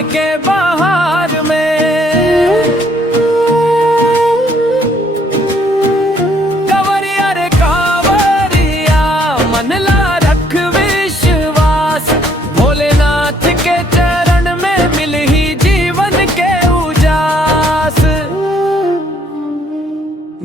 सावन के बहार में। कांवरिया रे कांवरिया मन ला रख विश्वास, भोलेनाथ के चरण में मिल ही जीवन के उजास।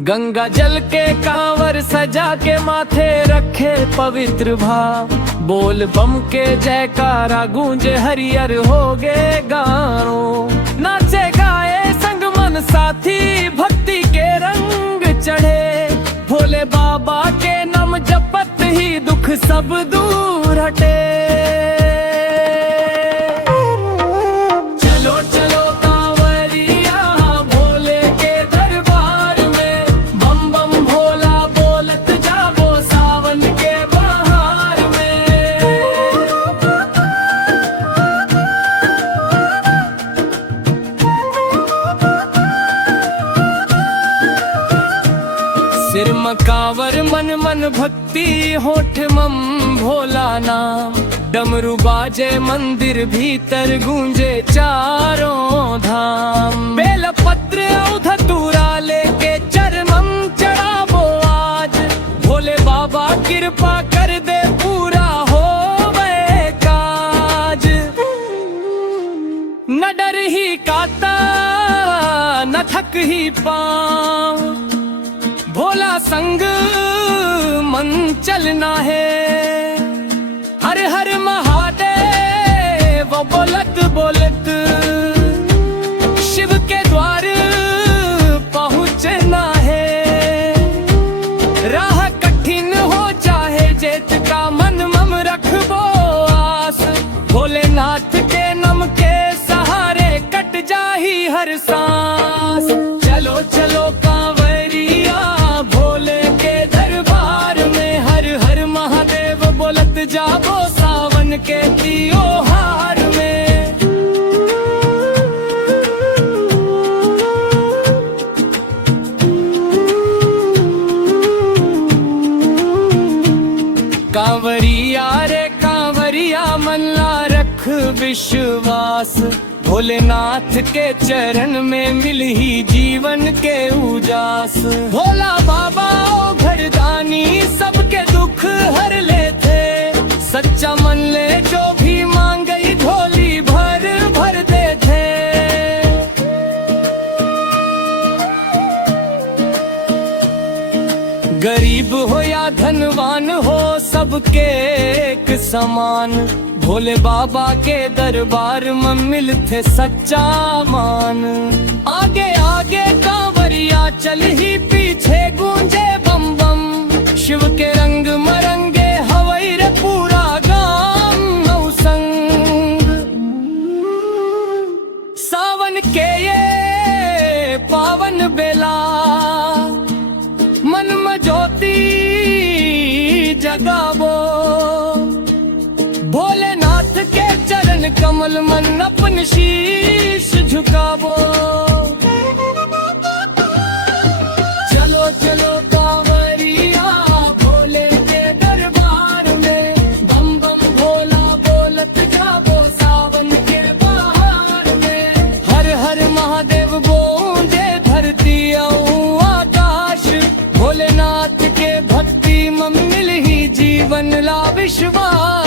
गंगा जल के कांवर सजा के माथे रखे पवित्र भाव, बोल बम के जयकारा गूंजे हरियर हो गे गानो। नाचे गाए संग मन साथी भक्ति के रंग चढ़े, भोले बाबा के नाम जपत ही दुख सब दूर हटे। चलो चलो कांवरिया भोले के दरबार में, बम बम भोला बोलत जाबो सावन के बहार में। सिर मकावर मन मन भक्ति होठ मम भोला नाम, डमरू बाजे मंदिर भीतर गूंजे चारों धाम। बेलपत्र धतूरा लेके चरणम चढ़ावो आज, भोले बाबा कृपा कर दे पूरा होवे काज। न डर ही काता न थक ही पाँव, भोला संग मन चलना है। हर हर महादेव बोलत बोलत शिव के द्वार पहुँचना है। राह कठिन हो चाहे जेत का मन मम रखबो आस, भोलेनाथ के नम के सहारे कट जाही हर सांस। चलो चलो कांवरिया भोले के दरबार में, हर हर महादेव बोलत जाबो सावन के त्योहार में। कांवरिया रे कांवरिया मन ला रख विश्वास, भोलेनाथ के चरण में मिल ही जीवन के उजास। भोला बाबा ओ घरदानी सबके दुख हर लेते, सच्चा मन ले जो भी मांगई झोली भर भर देते। गरीब हो या धनवान हो सबके एक समान, भोले बाबा के दरबार में मिलते सच्चा मान। आगे आगे कांवरिया चल ही पीछे गूंजे बम बम, शिव के रंग मरंगे हवई रे पूरा गाम नौसंग। सावन के ये पावन बेला मन में ज्योति जगावो, भोलेनाथ के चरण कमल मन अपन शीश झुकावो। चलो चलो कांवरिया भोले के दरबार में, बम बम भोला बोलत जाबो सावन के बहार में। हर हर महादेव गूंजे धरती और आकाश, भोलेनाथ के भक्ति में मिल ही जीवन ला विश्वास।